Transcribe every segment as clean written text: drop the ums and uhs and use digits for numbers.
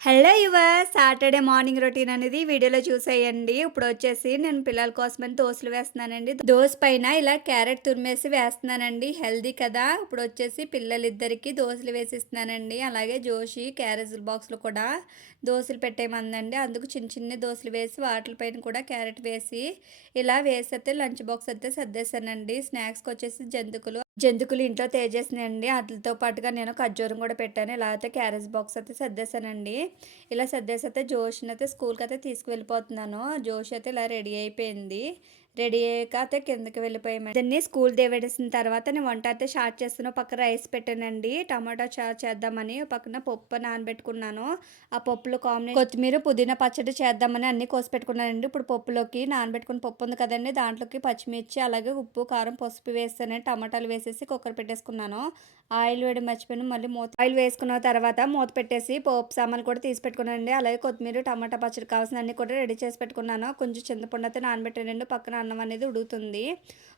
Hello yours! Saturday morning routine అనేది వీడియోలో చూసేయండి. ఇప్పుడొచ్చేసి నేను పిల్లల కోసమని దోసలు వేస్తున్నానండి. దోస పైన ఇలా క్యారెట్ తురిమేసి వేస్తున్నానండి. హెల్తీ కదా! ఇప్పుడొచ్చేసి పిల్లలిద్దరికీ దోసలు వేసిస్తున్నానండి. అలాగే జోషి క్యారేజ్ బాక్స్‌లో కూడా దోసలు పెట్టేయమందండి. అందుకు చిన్న చిన్న దోసలు వేసి వాటిల పైన కూడా క్యారెట్ వేసి ఇలా వేసైతే లంచ్ బాక్స్ అయితే సర్దేశానండి. స్నాక్స్‌కొచ్చేసి జంతికలు ఇంట్లో తేజేసినాయండి. ఆటిలతో పాటుగా నేను ఖర్జూరం కూడా పెట్టాను. ఇలా అయితే క్యారేజ్ బాక్స్ అయితే సర్దేశానండి. ఇలా సర్దేసైతే జోష్‌నైతే స్కూల్‌కైతే తీసుకువెళ్ళిపోతున్నాను. జోష్ అయితే ఇలా రెడీ అయిపోయింది. రెడీ అయ్యాక అయితే కిందకి వెళ్ళిపోయామండి. ఇద్దరిని స్కూల్ దిగబెట్టేసిన తర్వాత నేను వంట అయితే స్టార్ట్ చేస్తున్నా. పక్కన రైస్ పెట్టానండి. టమాటా చారు చేద్దామని పక్కన పప్పు నానబెట్టుకున్నాను. ఆ పప్పులో కొత్తిమీర, పుదీనా పచ్చడి చేద్దామని అన్నీ కోసి పెట్టుకున్నానండి. ఇప్పుడు పప్పులోకి నానబెట్టుకున్న పప్పు ఉంది కదండీ! దాంట్లోకి పచ్చిమిర్చి, అలాగే ఉప్పు, కారం, పసుపు వేసాను. టమాటాలు వేసేసి కుక్కర్ పెట్టేసుకున్నాను. ఆయిల్ వేయడం మర్చిపోయాను. మళ్ళీ ఆయిల్ వేసుకున్న తర్వాత మూత పెట్టేసి పోపు సామాన్లు కూడా తీసి పెట్టుకున్నానండి. అలాగే కొత్తిమీర, టమాటా పచ్చడి కావాల్సినవన్నీ కూడా రెడీ చేసి పెట్టుకున్నాను. కొంచెం చింతపండు అయితే నానబెట్టానండి. పక్కన అన్నం అనేది ఉడుకుతుంది.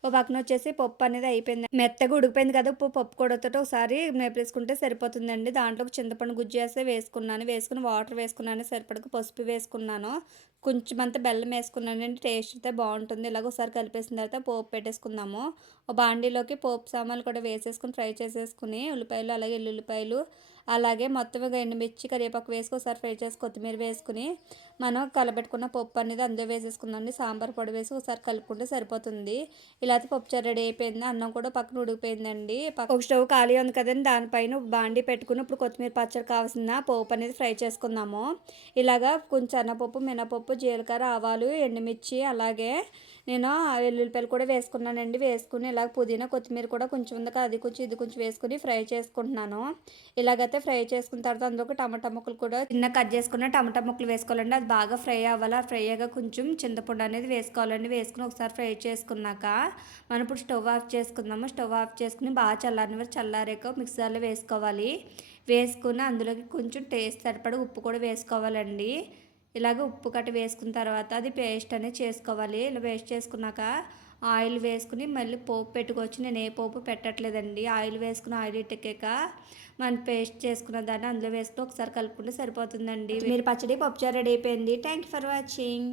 ఓ పక్కన వచ్చేసి పప్పు అనేది అయిపోయింది. మెత్తగా ఉడికిపోయింది కదా! పప్పు కూడతో ఒకసారి మేపేసుకుంటే సరిపోతుందండి. దాంట్లోకి చింతపండు గుజ్జు వేసుకున్నాను. వేసుకుని వాటర్ వేసుకున్నాను. సరిపడక పసుపు వేసుకున్నాను. కొంచెం అంత బెల్లం వేసుకున్నానండి. టేస్ట్ అయితే బాగుంటుంది. ఇలాగ ఒకసారి కలిపేసిన తర్వాత పోపు పెట్టేసుకుందాము. ఓ బాండీలోకి పోపు సామాన్లు కూడా వేసేసుకొని ఫ్రై చేసేసుకుని ఉల్లిపాయలు, అలాగే ఎల్లుల్లిపాయలు, అలాగే మొత్తంగా ఎండుమిర్చి, కరివేపాకు వేసి ఒకసారి ఫ్రై చేసి కొత్తిమీర వేసుకుని మనం కలబెట్టుకున్న పప్పు అనేది అందులో వేసేసుకుందామండి. సాంబార్ పొడి వేసి ఒకసారి కలుపుకుంటే సరిపోతుంది. ఇలా అయితే పప్పుచారు రెడీ అయిపోయింది. అన్నం కూడా పక్కన ఉడికిపోయిందండి. ఒక స్టవ్ ఖాళీ ఉంది కదండి, దానిపైన బాండీ పెట్టుకుని ఇప్పుడు కొత్తిమీర పచ్చడి కావాల్సిన పోపు అనేది ఫ్రై చేసుకుందాము. ఇలాగా కొంచెం శనగపప్పు, మినపప్పు, జీలకర్ర, ఆవాలు, ఎండుమిర్చి, అలాగే నేను వెల్లుల్లిపాయలు కూడా వేసుకున్నానండి. వేసుకుని ఇలాగ పుదీనా, కొత్తిమీర కూడా కొంచెం ఉంది కదా, అది కొంచెం ఇది కొంచెం వేసుకుని ఫ్రై చేసుకుంటున్నాను. ఇలాగైతే ఫ్రై చేసుకున్న తర్వాత అందులోకి టమాటా ముక్కలు కూడా చిన్న కట్ చేసుకున్న టమాటా ముక్కలు వేసుకోవాలండి. అది బాగా ఫ్రై అవ్వాలి. ఆ ఫ్రై అయ్యాక కొంచెం చింతపండు అనేది వేసుకోవాలండి. వేసుకుని ఒకసారి ఫ్రై చేసుకున్నాక మనం ఇప్పుడు స్టవ్ ఆఫ్ చేసుకుందాము. స్టవ్ ఆఫ్ చేసుకుని బాగా చల్లారాక మిక్సర్లో వేసుకోవాలి. వేసుకుని అందులోకి కొంచెం టేస్ట్ సరిపడ ఉప్పు కూడా వేసుకోవాలండి. ఇలాగ ఉప్పు కట్టి వేసుకున్న తర్వాత అది పేస్ట్ అనేది చేసుకోవాలి. ఇలా పేస్ట్ చేసుకున్నాక ఆయిల్ వేసుకుని మళ్ళీ పోపు పెట్టుకోవచ్చు. నేను ఏ పోపు పెట్టట్లేదండి. ఆయిల్ వేసుకుని ఆయిల్ ఇటెక్కాక మనం పేస్ట్ చేసుకున్న దాన్ని అందులో వేసుకుని ఒకసారి కలుపుకుంటే సరిపోతుందండి. మీరు పచ్చడి పప్పుచారు రెడీ అయిపోయింది. Thank you for watching.